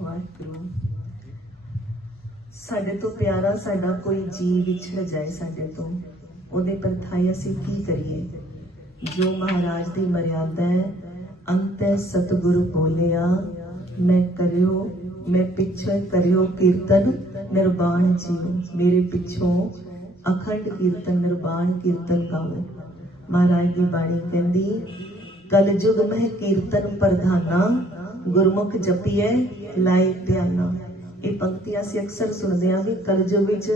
ਵਾਹਿਗੁਰੂ। ਸਾਡੇ ਤੋਂ ਪਿਆਰਾ ਸਾਡਾ ਕੋਈ ਜੀ ਵਿਛੜ ਜਾਏ ਸਾਡੇ ਤੋਂ। ਉਹਦੇ ਪਰਥਾਈ ਅਸੀਂ ਕੀ ਕਰੀਏ? ਜੋ ਮਹਾਰਾਜ ਦੀ ਮਰਿਆਦਾ ਹੈ, ਅੰਤੈ ਸਤਿਗੁਰੂ ਬੋਲਿਆ ਮੈਂ ਕਰਿਓ, ਮੈਂ ਪਿੱਛੇ ਕਰਿਓ ਕੀਰਤਨ, ਨਿਰਵਾਣ ਜੀਓ। ਮੇਰੇ ਪਿੱਛੋਂ ਅਖੰਡ ਕੀਰਤਨ, ਨਿਰਵਾਣ ਕੀਰਤਨ ਗਾਵੋ ਮਹਾਰਾਜ ਦੀ ਬਾਣੀ ਕਹਿੰਦੀ, ਕਲਯੁਗ ਮਹਿ ਕੀਰਤਨ ਪ੍ਰਧਾਨਾ ਗੁਰਮੁਖ ਜਪੀਐ, ਲਾਇ ਧਿਆਨਾ। ਇਹ ਪੰਕਤੀ ਅਸੀਂ ਅਕਸਰ ਸੁਣਦੇ ਹਾਂ ਵੀ ਕਲਯੁਗ ਵਿੱਚ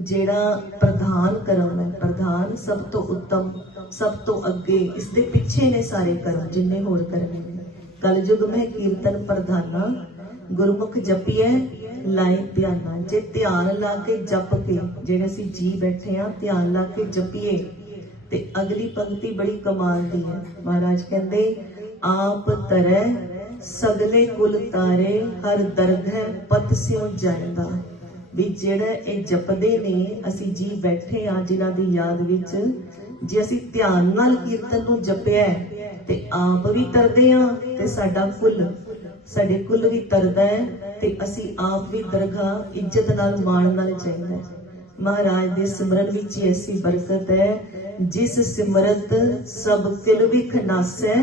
ਜਿਹੜਾ ਪ੍ਰਧਾਨ ਕਰਮ ਹੈ, ਪ੍ਰਧਾਨ ਸਭ ਤੋਂ ਉੱਤਮ, ਸਭ ਤੋਂ ਅੱਗੇ, ਇਸ ਦੇ ਪਿੱਛੇ ਨੇ ਸਾਰੇ ਕਰਮ, ਜਿੰਨੇ ਹੋਰ ਕਰਨੇ ਕਲਯੁਗ ਮਹਿ ਕੀਰਤਨ ਪ੍ਰਧਾਨਾ, ਗੁਰਮੁਖ ਜਪੀਐ, ਲਾਇ ਧਿਆਨਾ। ਜੇ ਧਿਆਨ ਲਾ ਕੇ ਜਪ ਕੇ, ਜਿਹੜੇ ਅਸੀਂ ਜੀ ਬੈਠੇ ਆ ਧਿਆਨ ਲਾ ਕੇ ਜਪੀਏ, ਤੇ ਅਗਲੀ ਪੰਕਤੀ ਬੜੀ ਕਮਾਲ ਦੀ ਹੈ। ਮਹਾਰਾਜ ਕਹਿੰਦੇ, ਆਪ ਤਰੈ ਸਗਲੇ ਕੁਲ ਤਾਰੇ, ਹਰ ਦਰਦ ਹੈ ਪਤ ਸਿਉ ਜਾਂਦਾ ਵੀ ਜਿਹੜਾ ਇਹ ਜਪਦੇ ਨੇ, ਅਸੀਂ ਜੀ ਬੈਠੇ ਆ ਜਿਨ੍ਹਾਂ ਦੀ ਯਾਦ ਵਿੱਚ, ਜੇ ਅਸੀਂ ਧਿਆਨ ਨਾਲ ਕੀਰਤਨ ਨੂੰ ਜਪਿਆ ਤੇ ਆਪ ਵੀ ਤਰਦੇ ਆ ਤੇ ਸਾਡਾ ਕੁੱਲ, ਸਾਡੇ ਕੁੱਲ ਵੀ ਤਰਦਾ ਹੈ, ਤੇ ਅਸੀਂ ਆਪ ਵੀ ਦਰਗਾਹ ਇੱਜ਼ਤ ਨਾਲ, ਮਾਣ ਨਾਲ ਚਾਹੀਦਾ ਮਹਾਰਾਜ ਦੇ ਸਿਮਰਨ ਵਿੱਚ ਹੀ ਐਸੀ ਬਰਕਤ ਹੈ, ਜਿਸ ਸਿਮਰਤ ਸਭ ਕਿਲ ਵਿਖ ਨਾਸੈ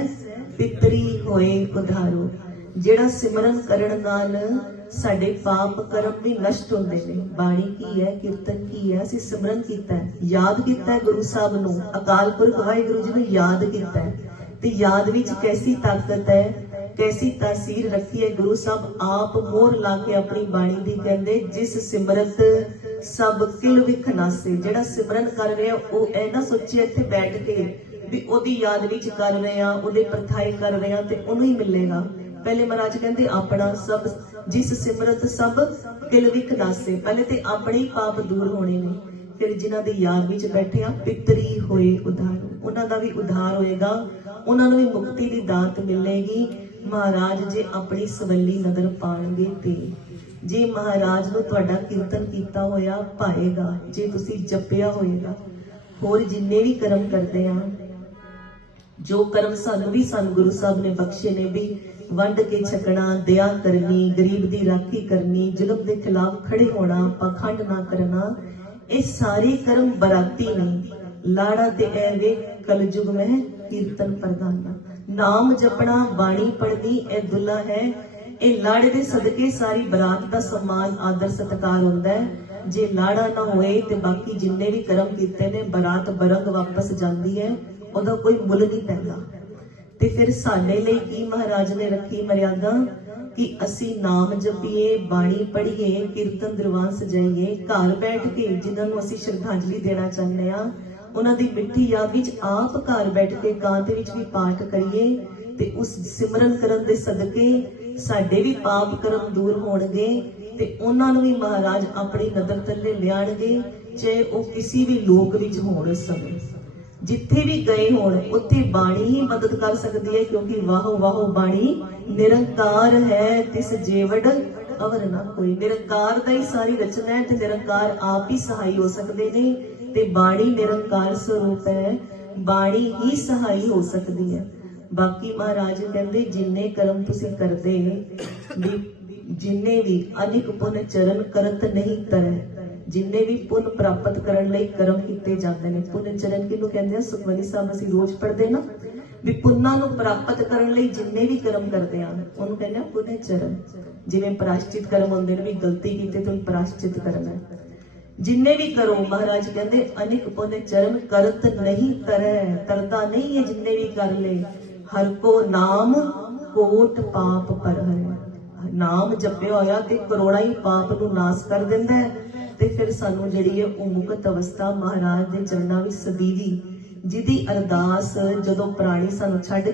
ਪਿਤਰੀ ਹੋਏ ਉਧਾਰੋ ਜਿਹੜਾ ਸਿਮਰਨ ਕਰਨ ਨਾਲ ਸਾਡੇ ਪਾਪ ਕਰਮ ਵੀ ਨਸ਼ਟ ਹੁੰਦੇ ਨੇ। ਬਾਣੀ ਕੀ ਹੈ, ਕੀਰਤਨ ਕੀ ਹੈ, ਅਸੀਂ ਸਿਮਰਨ ਕੀਤਾ ਹੈ, ਯਾਦ ਕੀਤਾ ਹੈ ਗੁਰੂ ਸਾਹਿਬ ਨੂੰ, ਅਕਾਲ ਪੁਰਖ ਵਾਹਿਗੁਰੂ ਜੀ ਨੂੰ ਯਾਦ ਕੀਤਾ ਹੈ। ਤੇ ਯਾਦ ਵਿੱਚ ਕੈਸੀ ਤਾਕਤ ਹੈ, ਕੈਸੀ ਤਾਸੀਰ ਰੱਖੀ ਹੈ, ਗੁਰੂ ਸਾਹਿਬ ਆਪ ਮੋਹਰ ਲਾ ਕੇ ਆਪਣੀ ਬਾਣੀ ਦੀ ਕਹਿੰਦੇ, ਜਿਸ ਸਿਮਰਤ ਸਭ ਕਿਲ ਵਿਖ ਜਿਹੜਾ ਸਿਮਰਨ ਕਰ ਰਿਹਾ, ਉਹ ਇਹ ਨਾ ਸੋਚੇ ਇੱਥੇ ਬੈਠ ਕੇ ਵੀ ਉਹਦੀ ਯਾਦ ਵਿੱਚ ਕਰ ਰਹੇ ਆ ਉਹਦੇ ਪਰਥਾਈ ਕਰ ਰਹੇ ਆ ਤੇ ਉਹਨੂੰ ਹੀ ਮਿਲੇਗਾ। ਪਹਿਲੇ ਮਹਾਰਾਜ ਕਹਿੰਦੇ, ਆਪਣਾ ਸਭ, ਜਿਸ ਸਿਮਰਤ ਸਭ ਕਿਲ ਵਿਖ ਨਾਸੇ। ਪਹਿਲੇ ਤੇ ਆਪਣੇ ਪਾਪ ਦੂਰ ਹੋਣੇ ਨੇ। ਫਿਰ ਜਿਨ੍ਹਾਂ ਦੀ ਯਾਦ ਵਿੱਚ ਬੈਠੇ ਆ ਪਿਤਰੀ ਹੋਏ ਉਧਾਰ। ਉਹਨਾਂ ਦਾ ਵੀ ਉਧਾਰ ਹੋਏਗਾ। ਉਹਨਾਂ ਨੂੰ ਵੀ ਮੁਕਤੀ ਦੀ ਦਾਤ ਮਿਲੇਗੀ। ਮਹਾਰਾਜ ਜੇ ਆਪਣੀ ਸਵੱਲੀ ਨਜ਼ਰ ਪਾਣਗੇ ਤੇ। ਜੇ ਮਹਾਰਾਜ ਨੂੰ ਤੁਹਾਡਾ ਕੀਰਤਨ ਕੀਤਾ ਹੋਇਆ ਪਾਏਗਾ ਜੇ ਤੁਸੀਂ ਜਪਿਆ ਹੋਏਗਾ। ਹੋਰ ਜਿੰਨੇ ਵੀ ਕਰਮ ਕਰਦੇ ਆ ਜੋ ਕਰਮ ਸਾਨੂੰ ਵੀ ਸਾਨੂੰ ਗੁਰੂ ਸਾਹਿਬ ਨੇ ਬਖਸ਼ੇ ਨੇ ਵੀ ਵੰਡ ਕੇ ਛਕਣਾ, ਦਇਆ ਕਰਨੀ, ਗਰੀਬ ਦੀ ਰਾਖੀ ਕਰਨੀ, ਜ਼ੁਲਮ ਦੇ ਖਿਲਾਫ ਖੜੇ ਹੋਣਾ, ਪਖੰਡ ਨਾ ਕਰਨਾ, ਇਹ ਸਾਰੇ ਕਰਮ ਬਰਾਤੀ ਨਹੀਂ ਲਾੜਾ ਤੇ ਐਵੇਂ ਕਲਯੁਗ ਮਹਿ ਕੀਰਤਨ ਪ੍ਰਦਾਨਾ ਨਾਮ ਜਪਣਾ, ਬਾਣੀ ਪੜਨੀ ਇਹ ਦੁੱਲਾ ਹੈ। ਇਹ ਲਾੜੇ ਦੇ ਸਦਕੇ ਸਾਰੀ ਬਰਾਤ ਦਾ ਸਨਮਾਨ ਆਦਰ, ਸਤਿਕਾਰ ਹੁੰਦਾ ਹੈ। ਜੇ ਲਾੜਾ ਨਾ ਹੋਏ ਤੇ ਬਾਕੀ ਜਿੰਨੇ ਵੀ ਕਰਮ ਕੀਤੇ ਨੇ, ਬਰਾਤ ਬਰੰਗ ਵਾਪਸ ਜਾਂਦੀ ਹੈ। ਉਹਦਾ ਕੋਈ ਮੁੱਲ ਨਹੀਂ ਪੈਂਦਾ। ਤੇ ਫਿਰ ਸਾਡੇ ਲਈ ਕੀ ਮਹਾਰਾਜ ਨੇ ਰੱਖੀ ਮਰਿਆਦਾ? ਕਿ ਅਸੀਂ ਨਾਮ ਜਪੀਏ, ਬਾਣੀ ਪੜ੍ਹੀਏ, ਕੀਰਤਨ ਦਰਬਾਰ ਸਜਾਈਏ, ਘਰ ਬੈਠ ਕੇ ਜਿਨ੍ਹਾਂ ਨੂੰ ਅਸੀਂ ਸ਼ਰਧਾਂਜਲੀ ਦੇਣਾ ਚਾਹੁੰਦੇ ਆ ਉਹਨਾਂ ਦੀ ਮਿੱਠੀ ਯਾਦ ਵਿੱਚ ਆਪ ਘਰ ਬੈਠ ਕੇ ਕਾਂਤ ਵਿੱਚ ਵੀ ਪਾਠ ਕਰੀਏ ਤੇ ਉਸ ਸਿਮਰਨ ਕਰਨ ਦੇ ਸਦਕੇ ਸਾਡੇ ਵੀ ਪਾਪ ਕਰਮ ਦੂਰ ਹੋਣਗੇ ਤੇ ਉਹਨਾਂ ਨੂੰ ਵੀ ਮਹਾਰਾਜ ਆਪਣੀ ਨਦਰ ਥੱਲੇ ਲਿਆਣਗੇ, ਚਾਹੇ ਉਹ ਕਿਸੇ ਵੀ ਲੋਕ ਵਿੱਚ ਹੋਣ ਸਮੇਂ। ਜਿੱਥੇ ਵੀ ਗਏ ਹੋਣ, ਉੱਥੇ ਬਾਣੀ ਹੀ ਮਦਦ ਕਰ ਸਕਦੀ ਹੈ, ਕਿਉਂਕਿ ਵਾਹੋ ਵਾਹੋ ਬਾਣੀ ਨਿਰੰਕਾਰ ਹੈ, ਤਿਸ ਜੀਵੜ ਅਵਰ ਨਾ ਕੋਈ। ਨਿਰੰਕਾਰ ਦਾ ਹੀ ਸਾਰੀ ਰਚਨਾ ਹੈ ਤੇ ਨਿਰੰਕਾਰ ਆਪ ਹੀ ਸਹਾਈ ਹੋ ਸਕਦੇ ਨੇ ਤੇ ਬਾਣੀ ਨਿਰੰਕਾਰ ਸਰੂਪ ਹੈ, ਬਾਣੀ ਹੀ ਸਹਾਈ ਹੋ ਸਕਦੀ ਹੈ। ਬਾਕੀ ਮਹਾਰਾਜ ਕਹਿੰਦੇ, ਜਿੰਨੇ ਕਰਮ ਤੁਸੀਂ ਕਰਦੇ ਵੀ ਜਿੰਨੇ ਵੀ ਅਨਿਕ ਪੁਨ ਚਰਨ ਕਰਤ ਨਹੀਂ ਤਰੈ। ਜਿੰਨੇ ਵੀ ਪੁੰਨ ਪ੍ਰਾਪਤ ਕਰਨ ਲਈ ਕਰਮ ਕੀਤੇ ਜਾਂਦੇ ਨੇ, ਪੁੰਨ ਚਰਨ ਕਿਹਨੂੰ ਕਹਿੰਦੇ ਆ? ਸੁਖਮਨੀ ਸਾਹਿਬ ਅਸੀਂ ਰੋਜ਼ ਪੜ੍ਹਦੇ ਨਾ, ਵੀ ਪੁੰਨਾਂ ਨੂੰ ਪ੍ਰਾਪਤ ਕਰਨ ਲਈ ਜਿੰਨੇ ਵੀ ਕਰਮ ਕਰਦੇ ਆ, ਉਹਨੂੰ ਕਹਿੰਦੇ ਆ ਪੁੰਨ ਚਰਨ। ਜਿਵੇਂ ਪ੍ਰਾਸ਼ਚਿਤ ਕਰਮ ਹੁੰਦੇ ਨੇ, ਵੀ ਗਲਤੀ ਕੀਤੀ ਤੇ ਪ੍ਰਾਸ਼ਚਿਤ ਕਰਨਾ। ਜਿੰਨੇ ਵੀ ਕਰੋ, ਮਹਾਰਾਜ ਕਹਿੰਦੇ, ਅਨਿਕ ਪੁੰਨ ਚਰਨ ਕਰਤ ਨਹੀਂ ਕਰੈ ਕਰਤਾ ਨਹੀਂ ਹੈ ਜਿੰਨੇ ਵੀ ਕਰ ਲੈ ਹਰ ਕੋ ਨਾਮ ਕੋਟ ਪਾਪ ਪਰ ਹਰੇ ਨਾਮ ਜਪਿਆ ਹੋਇਆ ਤੇ ਕਰੋੜਾਂ ਹੀ ਪਾਪ ਨੂੰ ਨਾਸ ਕਰ ਦਿੰਦਾ ਹੈ। ਤੇ ਫਿਰ ਸਾਨੂੰ ਜਿਹੜੀ ਹੈ ਉਹ ਮੁਕਤ ਅਵਸਥਾ ਮਹਾਰਾਜ ਦੇ ਚਰਨਾਂ ਵਿੱਚ ਸਦੀਵੀ, ਜਿਹਦੀ ਅਰਦਾਸ ਜਦੋਂ ਪ੍ਰਾਣੀ ਸਾਨੂੰ ਛੱਡ